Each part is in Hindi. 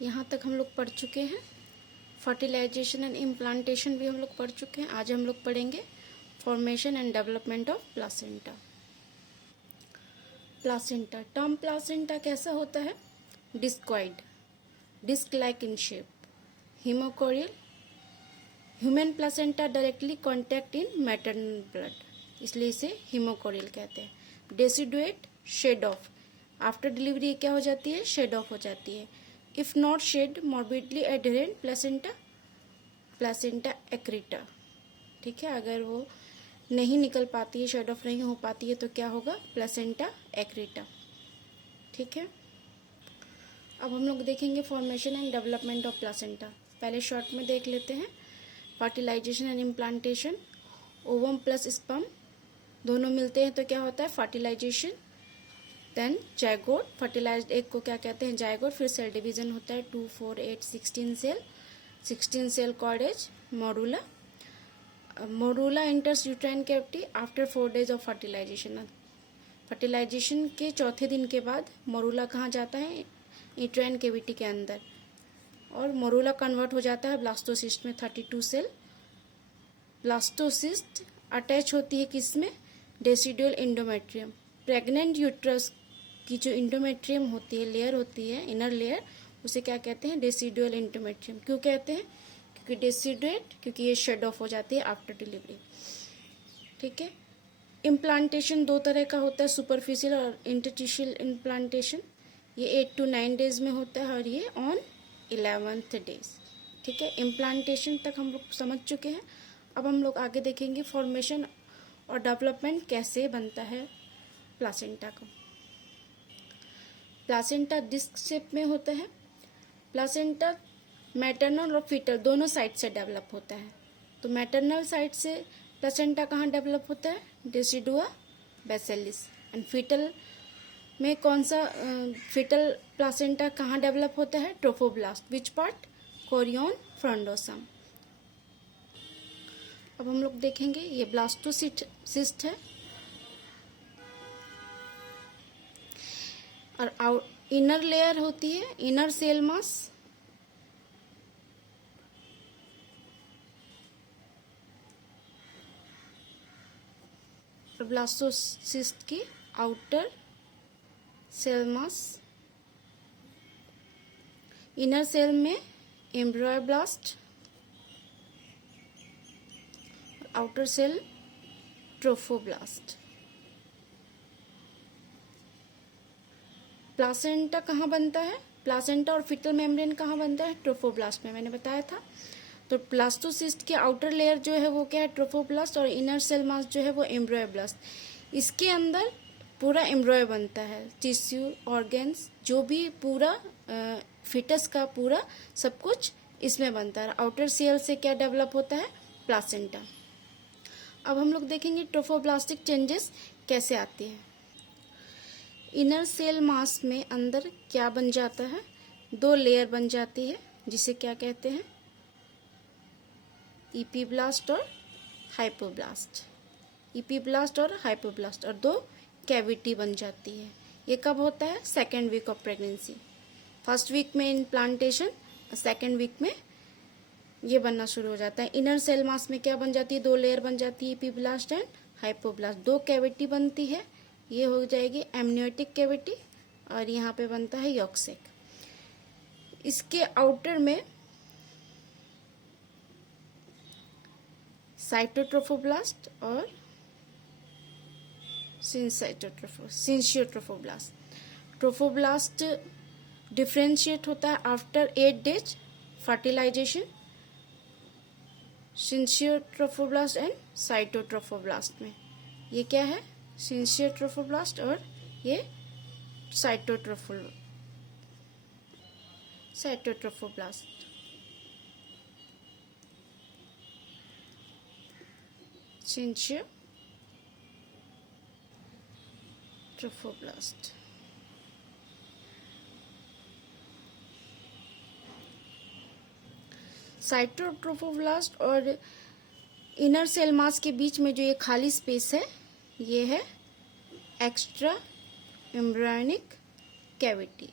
यहाँ तक हम लोग पढ़ चुके हैं। फर्टिलाइजेशन एंड इम्प्लांटेशन भी हम लोग पढ़ चुके हैं। आज हम लोग पढ़ेंगे formation and development of placenta. Placenta, term placenta कैसा होता है? Discoid, disc like in shape, haemochorial. Human placenta directly contact in maternal blood, इसलिए इसे हिमोकोरियल कहते हैं। Deciduate, shed off, after delivery क्या हो जाती है? शेड ऑफ हो जाती है। If not shed, morbidly adherent placenta, placenta accreta. ठीक है, अगर वो नहीं निकल पाती है, शेड ऑफ नहीं हो पाती है, तो क्या होगा? Placenta accreta. ठीक है, अब हम लोग देखेंगे formation and development of placenta. पहले शॉर्ट में देख लेते हैं। Fertilization and implantation, ovum plus sperm दोनों मिलते हैं तो क्या होता है? Fertilization. Then zygote, fertilized egg को क्या कहते हैं? जायगोट। फिर सेल डिवीजन होता है 2, 4, 8, 16 सेल, 16 सेल कॉर्डेज, morula. Morula enters uterine cavity after 4 days of fertilization. फर्टिलाइजेशन के चौथे दिन के बाद मोरूला कहाँ जाता है? यूट्राइन कैविटी के अंदर, और मोरूला कन्वर्ट हो जाता है ब्लास्टोसिस्ट में। 32 सेल ब्लास्टोसिस्ट अटैच होती है किसमें? Decidual endometrium. प्रेग्नेंट यूट्रस की जो इंडोमेट्रियम होती है, लेयर होती है, इनर लेयर, उसे क्या कहते हैं? Decidual endometrium. क्यों कहते हैं? क्योंकि डेसिडुएट, क्योंकि ये शेड ऑफ हो जाती है आफ्टर डिलीवरी। ठीक है, इम्प्लांटेशन दो तरह का होता है, सुपरफिशियल और इंटरस्टिशियल इम्प्लांटेशन। ये 8 to 9 days में होता है और ये ऑन 11th days। ठीक है, इम्प्लांटेशन तक हम लोग समझ चुके हैं। अब हम लोग आगे देखेंगे फॉर्मेशन और डेवलपमेंट कैसे बनता है प्लासेंटा का। प्लासेंटा डिस्क शेप में होता है। प्लासेंटा मैटरनल और फीटल दोनों साइड से डेवलप होता है। तो मैटरनल साइड से प्लासेंटा कहाँ डेवलप होता है? डेसिडुआ बेसिलिस। एंड फीटल में कौन सा फीटल प्लासेंटा कहाँ डेवलप होता है? Trophoblast. Which part? Korean frondosum. अब हम लोग देखेंगे, ये ब्लास्टोसिस्ट है और इनर लेयर होती है इनर सेल मास। ब्लास्टोसिस्ट की outer cell mass. Inner cell में embryoblast, outer cell trophoblast. Placenta कहाँ बनता है? प्लासेंटा और फीटल मेम्ब्रेन कहाँ बनता है? ट्रोफोब्लास्ट में, मैंने बताया था। तो ब्लास्टोसिस्ट के आउटर लेयर जो है वो क्या है? ट्रोफोब्लास्ट। और इनर सेल मास जो है वो एम्ब्रियोब्लास्ट। इसके अंदर पूरा एम्ब्रियो बनता है, टिश्यू, ऑर्गेन्स, जो भी पूरा फिटस का पूरा सब कुछ इसमें बनता है। आउटर सेल से क्या डेवलप होता है? प्लासेंटा। अब हम लोग देखेंगे ट्रोफोब्लास्टिक चेंजेस कैसे आती है। इनर सेल मास में अंदर क्या बन जाता है? 2 लेयर बन जाती है, जिसे क्या कहते हैं? इपीब्लास्ट और हाइपोब्लास्ट। इपीब्लास्ट और हाइपोब्लास्ट, और 2 कैविटी बन जाती है। ये कब होता है? 2nd week of pregnancy. 1st week में इम्प्लांटेशन, 2nd वीक में ये बनना शुरू हो जाता है। इनर सेल मास में क्या बन जाती है? 2 लेयर बन जाती है, इपीब्लास्ट एंड हाइपोब्लास्ट। 2 कैविटी बनती है, ये हो जाएगी एमनियोटिक कैविटी, और यहाँ पे बनता है यॉक सैक। इसके आउटर में साइटोट्रोफोब्लास्ट और सिंसियोट्रोफोब्लास्ट। ट्रोफोब्लास्ट डिफ्रेंशिएट होता है after 8 days fertilisation, syncytiotrophoblast and cytotrophoblast में। ये क्या है? सिंसियोट्रोफोब्लास्ट और ये साइटोट्रोफोब्लास्ट। सिंसियोट्रोफोब्लास्ट। साइटोट्रोफोब्लास्ट और इनर सेल मास के बीच में जो ये खाली स्पेस है, ये है एक्स्ट्रा एम्ब्रियोनिक कैविटी।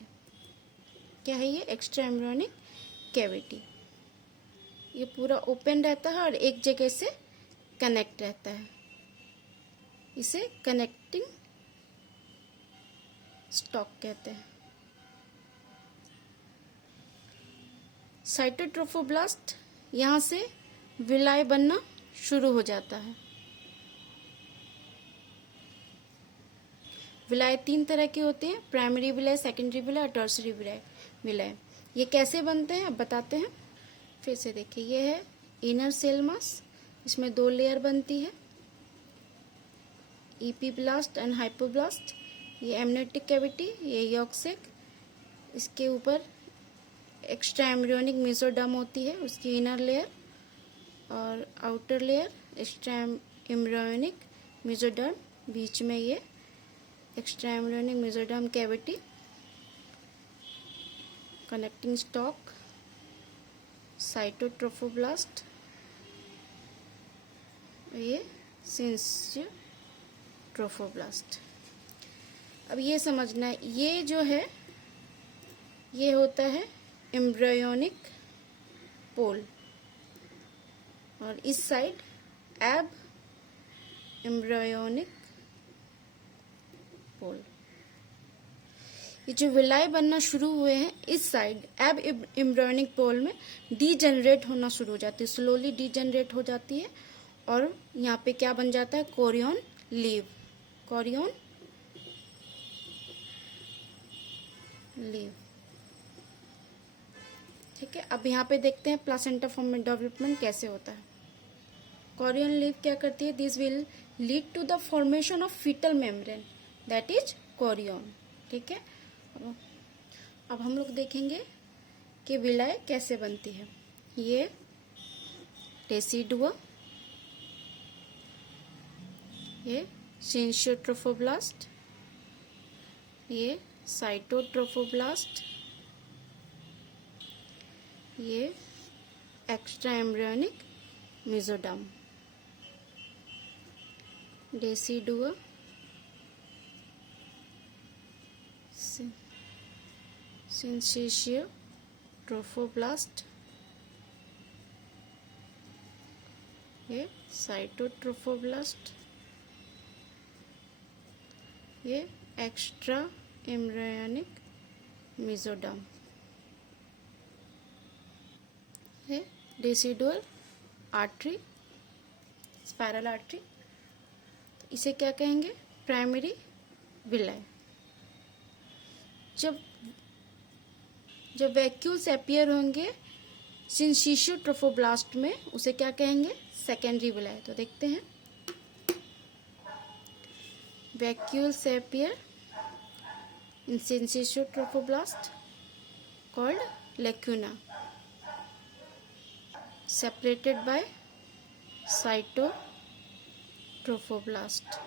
क्या है ये? Extra embryonic cavity. ये पूरा ओपन रहता है और एक जगह से कनेक्ट रहता है, इसे कनेक्टिंग स्टॉक कहते हैं। साइटोट्रोफोब्लास्ट, यहाँ से विलाय बनना शुरू हो जाता है। विलाय 3 तरह के होते हैं, प्राइमरी विलाय, सेकेंडरी विलाय और टर्सरी विलाय। ये कैसे बनते हैं अब बताते हैं। फिर से देखिए, ये है इनर सेल मास, इसमें 2 लेयर बनती है, इपीब्लास्ट एंड हाइपोब्लास्ट। ये एमनेटिक कैविटी, ये यॉर्क सैक, इसके ऊपर एक्स्ट्रा एम्ब्रियोनिक मेसोडर्म होती है, उसकी इनर लेयर, और outer layer extra embryonic mesoderm, बीच में ये extra embryonic mesoderm cavity, connecting stalk, cytotrophoblast, ये सिंसियोट्रोफोब्लास्ट। अब ये समझना है, ये जो है ये होता है एम्ब्रियोनिक पोल, और इस साइड एब एम्ब्रियोनिक पोल। ये जो विलाय बनना शुरू हुए हैं इस साइड एब एम्ब्रियोनिक पोल में डीजेनरेट होना शुरू हो जाती है, स्लोली डीजेनरेट हो जाती है, और यहाँ पे क्या बन जाता है? Korean leave, Korean leave. ठीक है, अब यहाँ पे देखते हैं प्लासेंटा फॉर्म डेवलपमेंट कैसे होता है। कोरियन लीव क्या करती है? This will lead to the formation of fetal membrane, that is chorion. ठीक है, अब हम लोग देखेंगे कि विलाय कैसे बनती है। ये टेसिडुआ, ये सिंसियोट्रोफोब्लास्ट, ये साइटोट्रोफोब्लास्ट, ये एक्स्ट्रा एम्ब्रियोनिक मेसोडर्म, डेसिडुआ, सिंसियोट्रोफोब्लास्ट, ये साइटोट्रोफोब्लास्ट, ये एक्स्ट्रा एम्ब्रियोनिक मेसोडर्म, है डेसिडुअल आर्टरी, स्पाइरल आर्टरी। इसे क्या कहेंगे? प्राइमरी विलाय। जब वैक्यूल्स अपीयर होंगे सिंसियोट्रोफोब्लास्ट में, उसे क्या कहेंगे? सेकेंडरी विलाय। तो देखते हैं, vacuoles appear in sinciciotrophoblast called lacuna, separated by cytotrophoblast.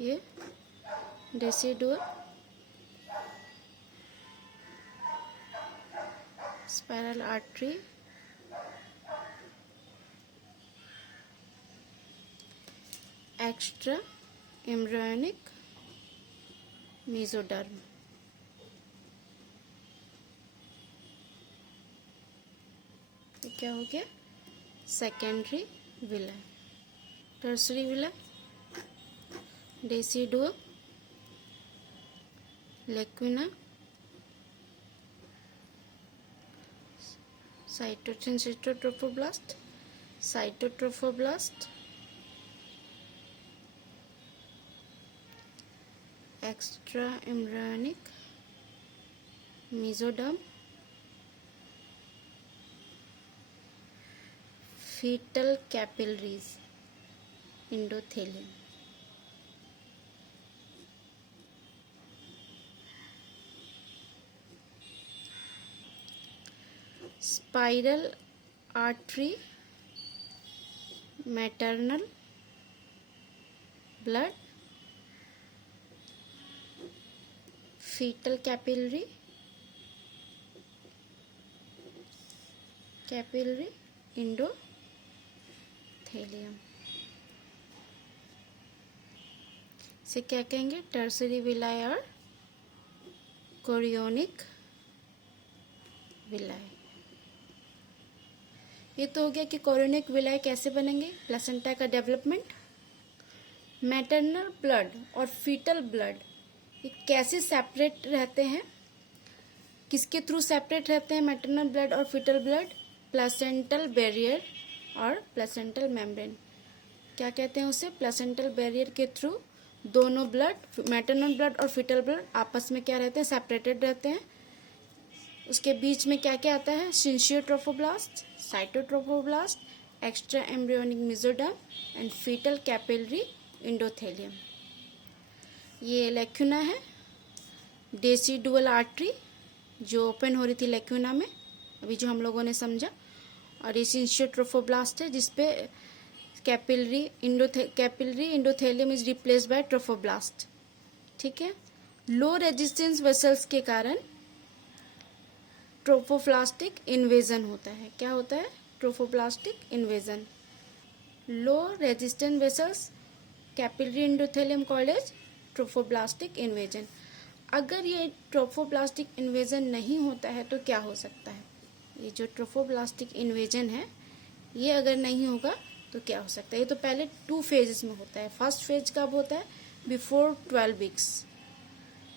ये decidual spiral artery, extra embryonic mesoderm. ये क्या हो गया? Secondary villi. Tertiary villi, decidua, lacuna, cytotrophoblast, cytotrophoblast, extra embryonic mesoderm, fetal capillaries, endothelium। Spiral artery, maternal blood, fetal capillary, endothelium। इसे क्या कहेंगे? टर्सरी विलाय और कोरियोनिक विलाय। ये तो हो गया कि कोरियोनिक विलाय कैसे बनेंगे, प्लेसेंटा का डेवलपमेंट। मैटरनल ब्लड और फीटल ब्लड ये कैसे सेपरेट रहते हैं, किसके थ्रू सेपरेट रहते हैं मैटरनल ब्लड और फीटल ब्लड? प्लेसेंटल बैरियर और प्लेसेंटल मेम्ब्रेन। क्या कहते हैं उसे? प्लेसेंटल बैरियर के थ्रू दोनों ब्लड, मैटरनल ब्लड और फीटल ब्लड आपस में क्या रहते हैं? सेपरेटेड रहते हैं। उसके बीच में क्या क्या आता है? Syncytiotrophoblast, cytotrophoblast, extra embryonic mesoderm and fetal capillary endothelium. ये लेक्यूना है, डेसिडुअल आर्टरी जो ओपन हो रही थी लेक्यूना में, अभी जो हम लोगों ने समझा। और ये सिंशियोट्रोफोब्लास्ट है जिसपे capillary endothelium is replaced by trophoblast. ठीक है। लो रेजिस्टेंस वेसल्स के कारण ट्रोफोप्लास्टिक इन्वेजन होता है। क्या होता है? Trophoblastic invasion. Low resistance vessels capillary endothelium called trophoblastic invasion. अगर ये ट्रोफोप्लास्टिक इन्वेजन नहीं होता है तो क्या हो सकता है? ये जो ट्रोफोप्लास्टिक इन्वेजन है ये अगर नहीं होगा तो क्या हो सकता है? ये तो पहले 2 फेजेस में होता है। फर्स्ट फेज कब होता है? Before 12 weeks.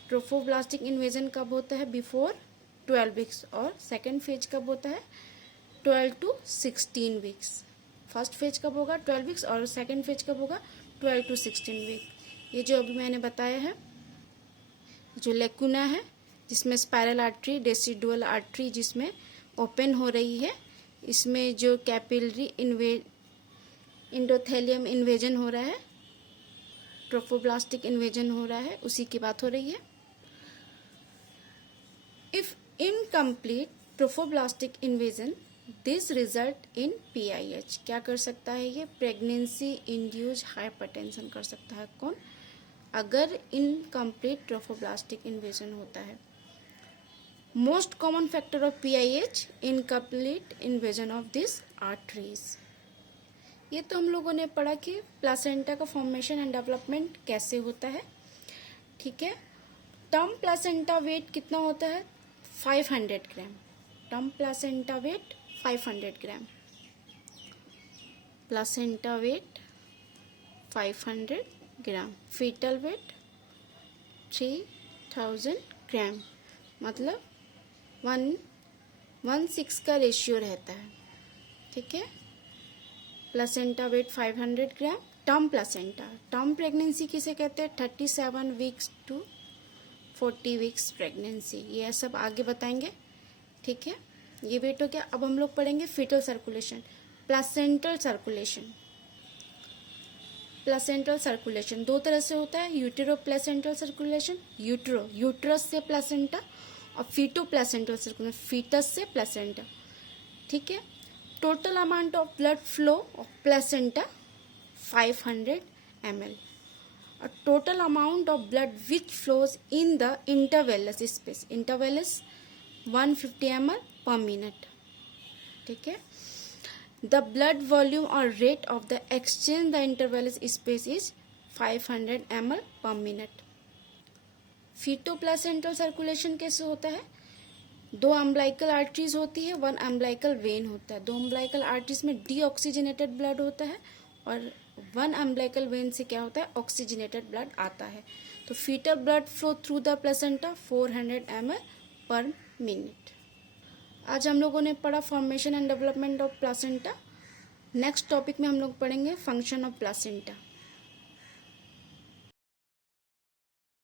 ट्रोफोप्लास्टिक इन्वेजन कब होता है? Before 12 weeks. और सेकेंड फेज कब होता है? 12 to 16 वीक्स। फर्स्ट फेज कब होगा? 12 वीक्स। और सेकेंड फेज कब होगा? 12 to 16 वीक। ये जो अभी मैंने बताया है, जो लेकुना है जिसमें स्पाइरल आर्टरी, डेसिडुअल आर्टरी जिसमें ओपन हो रही है, इसमें जो कैपिलरी एंडोथेलियम इन्वेजन हो रहा है, ट्रोफोब्लास्टिक इन्वेजन हो रहा है, उसी की बात हो रही है। If incomplete trophoblastic invasion this result in PIH। क्या कर सकता है ये? प्रेगनेंसी इंड्यूस्ड हाइपरटेंशन कर सकता है। कौन? अगर इनकम्प्लीट ट्रोफोब्लास्टिक इन्वेजन होता है। Most common factor of PIH, incomplete invasion of this arteries. ये तो हम लोगों ने पढ़ा कि प्लासेंटा का फॉर्मेशन एंड डेवलपमेंट कैसे होता है। ठीक है। टर्म प्लासेंटा वेट कितना होता है? 500 ग्राम। टर्म प्लासेंटा वेट 500 ग्राम। प्लासेंटा वेट 500 ग्राम। फीटल वेट 3000 ग्राम। मतलब 1:6 का रेशियो रहता है। ठीक है। प्लासेंटा वेट 500 ग्राम। टर्म प्लासेंटा, टर्म प्रेगनेंसी किसे कहते हैं? 37 वीक्स to 40 वीक्स प्रेगनेंसी। ये सब आगे बताएंगे। ठीक है। ये वेट हो गया। अब हम लोग पढ़ेंगे fetal circulation, placental circulation. Placental circulation 2 तरह से होता है, यूटेरो प्लासेंटल सर्कुलेशन, यूट्रस से प्लासेंटा, और फीटो प्लासेंटल सर्कुलेशन, फीटस से प्लासेंटा। ठीक है। Total amount of blood flow of placenta 500 ml, और total amount of blood which flows in the intervillous space, intervillous 150 ml per minute। ठीक है। The blood volume or rate of the exchange the intervallus space is 500 ml per minute। फीटोप्लासेंटल circulation कैसे होता है? 2 अम्बलाइकल आर्टरीज होती है, 1 अम्बलाइकल वेन होता है। 2 अम्बलाइकल आर्टरीज में डीऑक्सीजनेटेड ब्लड होता है और 1 अम्बलाइकल वेन से क्या होता है? ऑक्सीजनेटेड ब्लड आता है। तो fetal blood flow through the placenta 400 ml per minute. आज हम लोगों ने पढ़ा formation and development of placenta. Next topic में हम लोग पढ़ेंगे फंक्शन ऑफ प्लासेंटा।